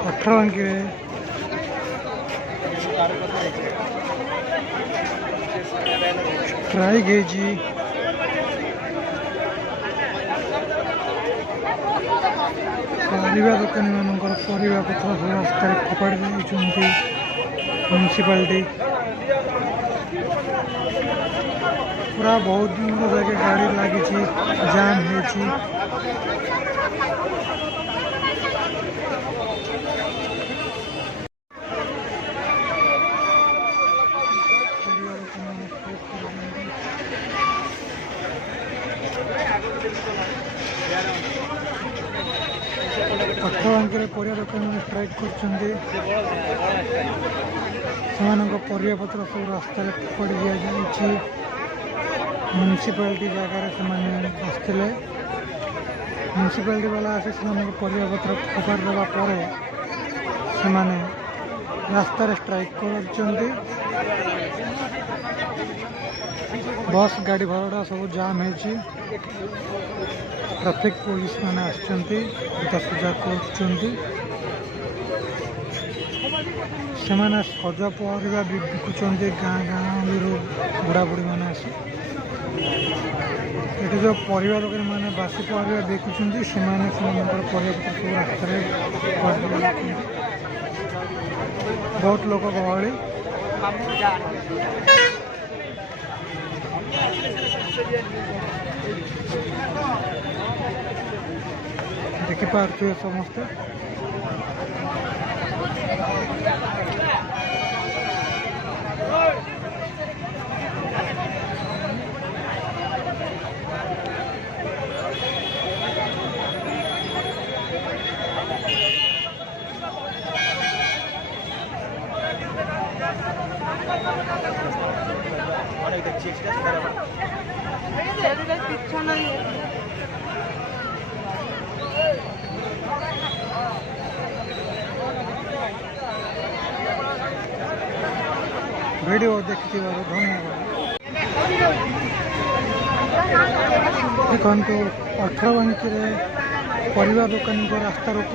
18 अंकी स्ट्राइक है जी। परिवा दुकानी मानकर परिवा पत्र सब रास्ता फोपाड़ी देते म्यूनिसिपालिटी पूरा बहुत दूर जाके गाड़ी लगी जाम है। अठर अंकरे परिया दुकान में स्ट्राइक कर परिया पत्र सब रास्ता फोपाड़ी दि जाए। म्यूनिसिपालिटी जगार से बसते म्यूनिसिपालिटी वाला आसी परिया पत्र फोपाड़ी देवा से रास्तार स्ट्राइक कर बस गाड़ी भाड़ा सब जाम है। ट्रैफिक पुलिस मैंने आसुजा कर सजा परिवा बिकुंट गाँ गाँ बुढ़ा बुढ़ी मैंने आसी ये जो परिवा दुकानी मैंने बासी परिवा बिकुंट से परिवा सब रास्ता बहुत लोक गहली देखिपे समस्ते। वीडियो देखि धन्यवाद। देखो 18 अंकी परिवा दुकानी को रास्ता रोक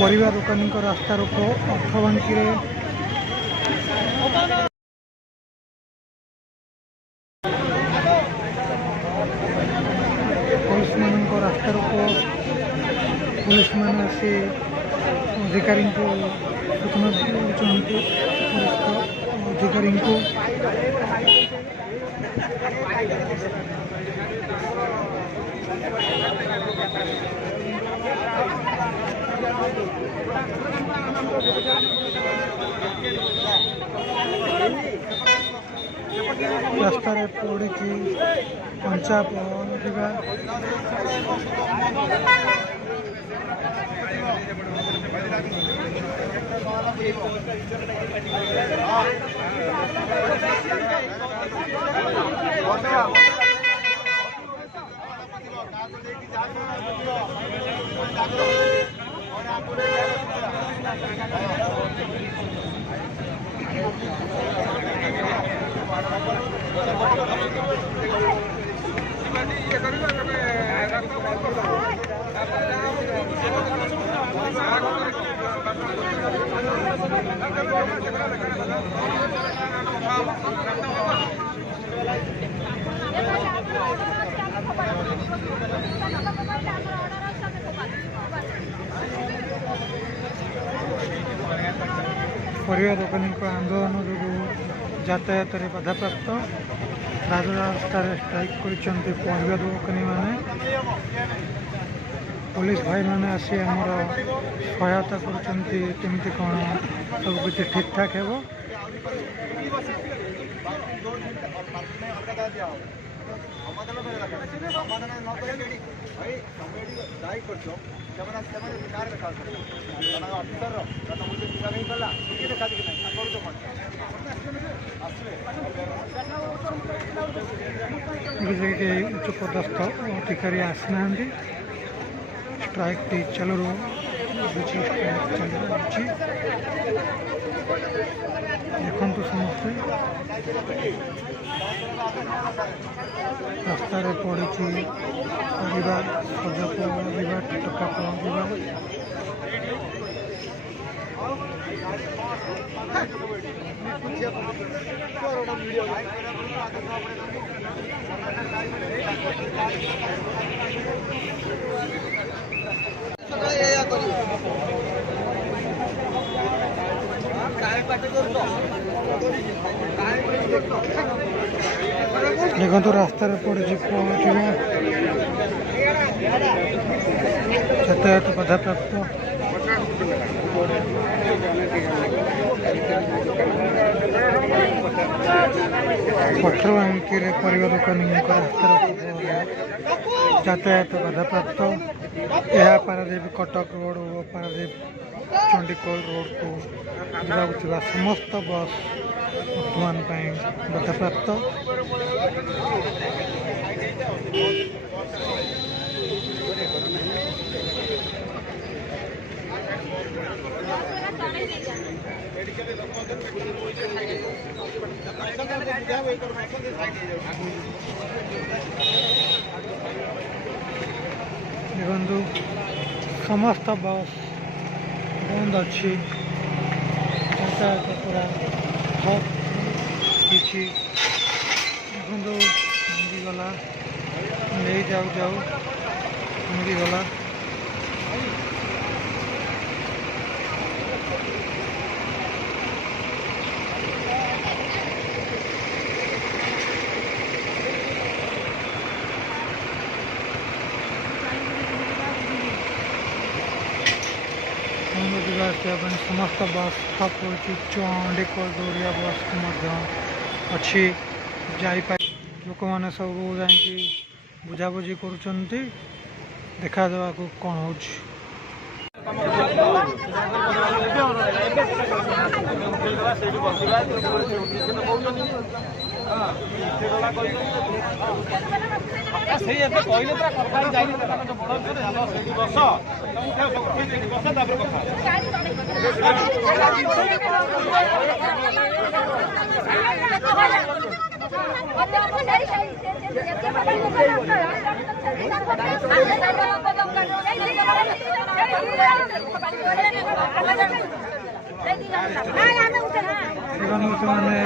परिवा दुकानी को रास्ता रोक 18 अंकी पुलिस मान रास्ता रोक पुलिस मान आसी अधिकारी को सूचना देते अधिकारी को रास्ता पड़ी कंचा पहरा परिवा दुकानी आंदोलन जो यातायात बाधाप्राप्त राजरास्तार स्ट्राइक कर परिवा दुकानी मैंने पुलिस भाई मैंने आसी आमर सहायता करमती कौन सब किसी ठीक ठाक है। उच्च पदस्थ अधिकारी आसना स्ट्राइक टी चलो देखु समस्ते ରାସ୍ତାରେ ପଡ଼ିଛି ପରିବା, ସଜ ପରିବା, ଟଟକା ପରିବା। देखो रास्तार पड़ी यातायात बाधाप्राप्त पटर बांकी परिवा दुकानी रास्तार यातायात बाधाप्राप्त यह पारादीप कटक रोड और पारादीप चंडीखोल रोड को जाऊा समस्त बस बर्तमान बाधाप्राप्त। देखु समस्त बस बंद अच्छी यातायात पूरा ठप देखु भांगी गला नहीं जाऊ जाऊ भांगी गला। समस्त बस ठप हो चंडीखोल दौरिया बस अच्छी लोक मैंने सब जा बुझाबुझी कर देखा देवा कौन हो मानवा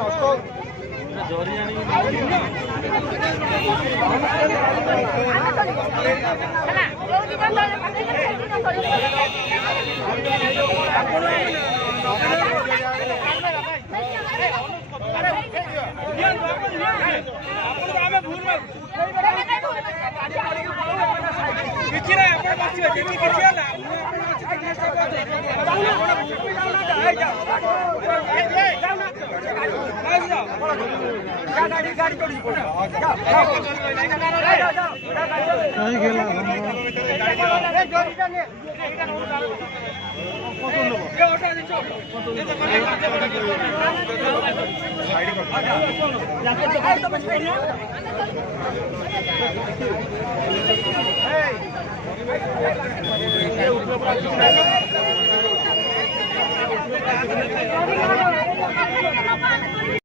प्रस्तुत